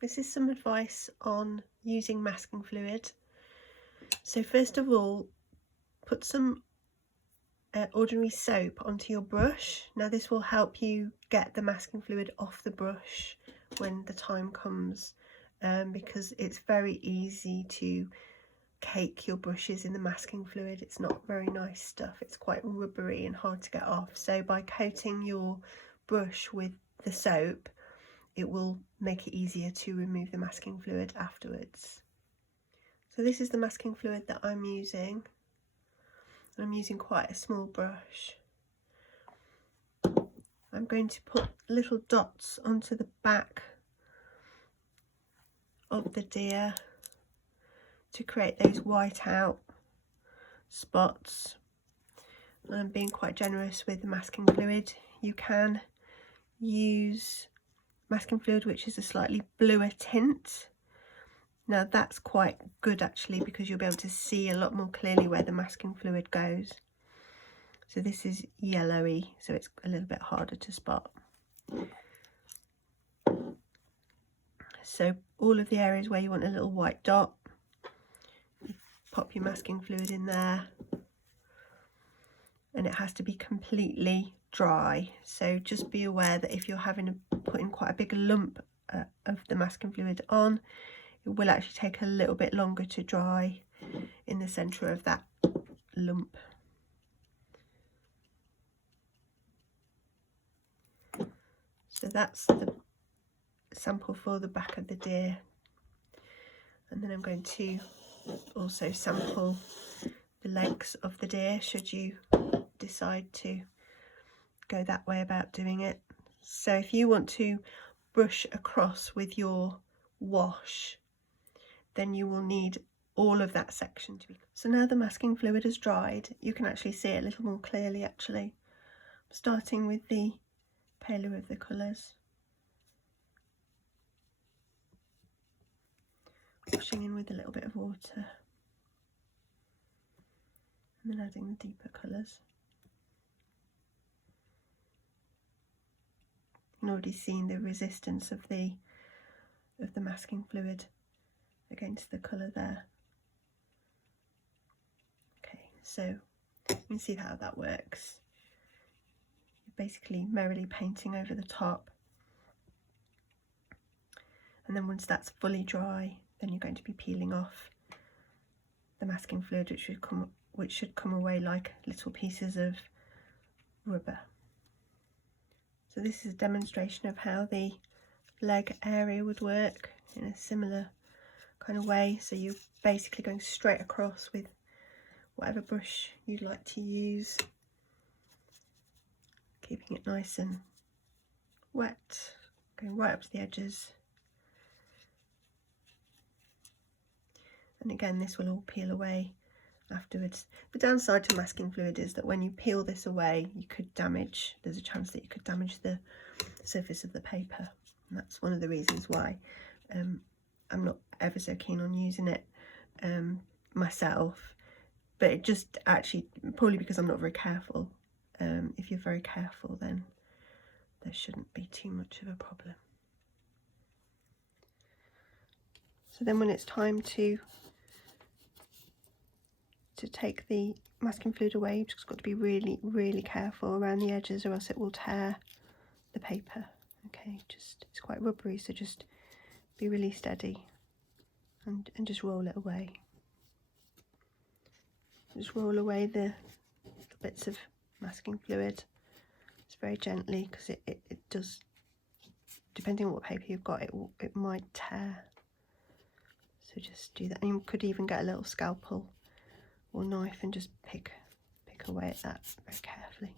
this is some advice on using masking fluid. So first of all, put some ordinary soap onto your brush. Now this will help you get the masking fluid off the brush when the time comes, because it's very easy to cake your brushes in the masking fluid. It's not very nice stuff, it's quite rubbery and hard to get off. So by coating your brush with the soap, it will make it easier to remove the masking fluid afterwards. So this is the masking fluid that I'm using. I'm using quite a small brush. I'm going to put little dots onto the back of the deer to create those white out spots. And I'm being quite generous with the masking fluid. You can use masking fluid which is a slightly bluer tint. Now that's quite good actually, because you'll be able to see a lot more clearly where the masking fluid goes. So this is yellowy, so it's a little bit harder to spot. So all of the areas where you want a little white dot, you pop your masking fluid in there, and it has to be completely dry. So just be aware that if you're having to put in quite a big lump of the masking fluid on, it will actually take a little bit longer to dry in the centre of that lump. So that's the sample for the back of the deer. And then I'm going to also sample the legs of the deer, should you decide to go that way about doing it. So if you want to brush across with your wash, then you will need all of that section to be. So now the masking fluid has dried, you can actually see it a little more clearly actually. Starting with the paler of the colours, washing in with a little bit of water, and then adding the deeper colours. You can already see the resistance of the masking fluid against the colour there. Okay, so you can see how that works. You're basically merrily painting over the top, and then once that's fully dry, then you're going to be peeling off the masking fluid, which should come away like little pieces of rubber. So this is a demonstration of how the leg area would work in a similar kind of way. So you're basically going straight across with whatever brush you'd like to use, keeping it nice and wet, going right up to the edges. And again, this will all peel away afterwards. The downside to masking fluid is that when you peel this away, there's a chance that you could damage the surface of the paper. And that's one of the reasons why I'm not ever so keen on using it myself. But it just actually, probably because I'm not very careful. If you're very careful, then there shouldn't be too much of a problem. So then when it's time to take the masking fluid away, you've just got to be really, really careful around the edges, or else it will tear the paper. Okay, it's quite rubbery, so just be really steady and just roll it away. Just roll away the bits of masking fluid. It's very gently, because it does, depending on what paper you've got, it might tear. So just do that. And you could even get a little scalpel or knife and just pick away at that very carefully.